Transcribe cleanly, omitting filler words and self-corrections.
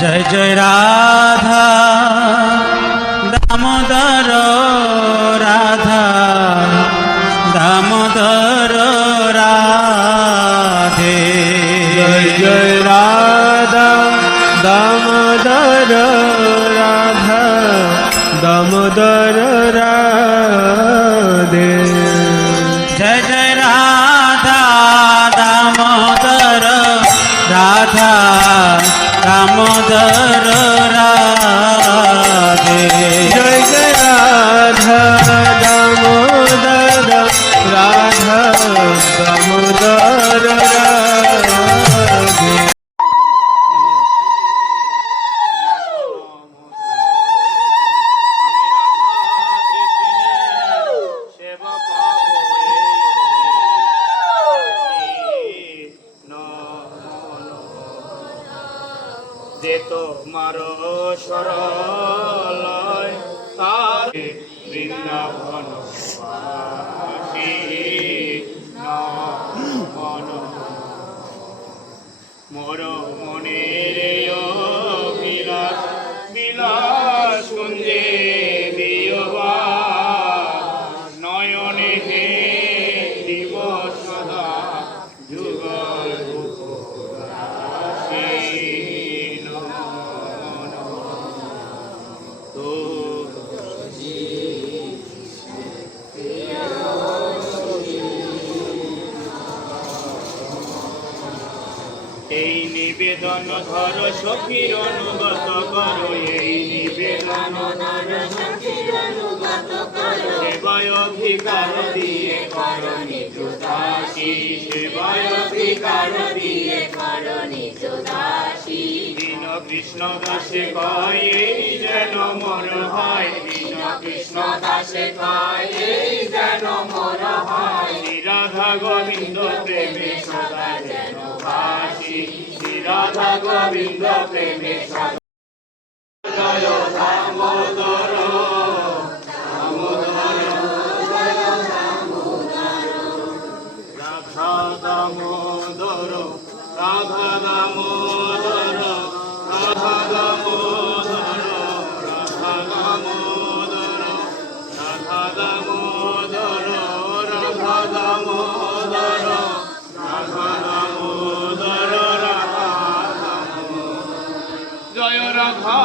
जय जय राधा दामोदर राधा दामोदर राधे। जय जय राधा दामोदर राधा दामोदर राधे। जय जय राधा दामोदर राधा दामोदर राधे। जय जय राधा दामोदर राधा दामोदर राधे। তোমার সরলয় আর বৃন্দাবন মোর মনের বিলাস বিলাস কুঞ্জে দিয়বা নয়নে হে দিব সদা যুগল এই নিবেদন ধর সখীর অনুগত করো, এই নিবেদন ধর সখীর অনুগত করো। সেবায় অধিকার দিয়ে করো নিজ দাসী, সেবায় অধিকার দিয়ে করো নিজ দাসী। দীন কৃষ্ণ দাসে কয় এই যেন মোর হয়, দীন কৃষ্ণ দাসে কয় এই যেন মোর হয়। রাধা গোবিন্দ প্রেমে সদা যেন ভাসি, রাধা গোবিন্দ প্রেমে সদা। জয় দামোদর দামোদর জয় দামোদর রাধা দামোদর রাধা দামোদর রাধা দামোদর রাধা দামোদর রাধা দামোদর রাধা দামোদর রাধা দামোদর রাধা। জয় রাধা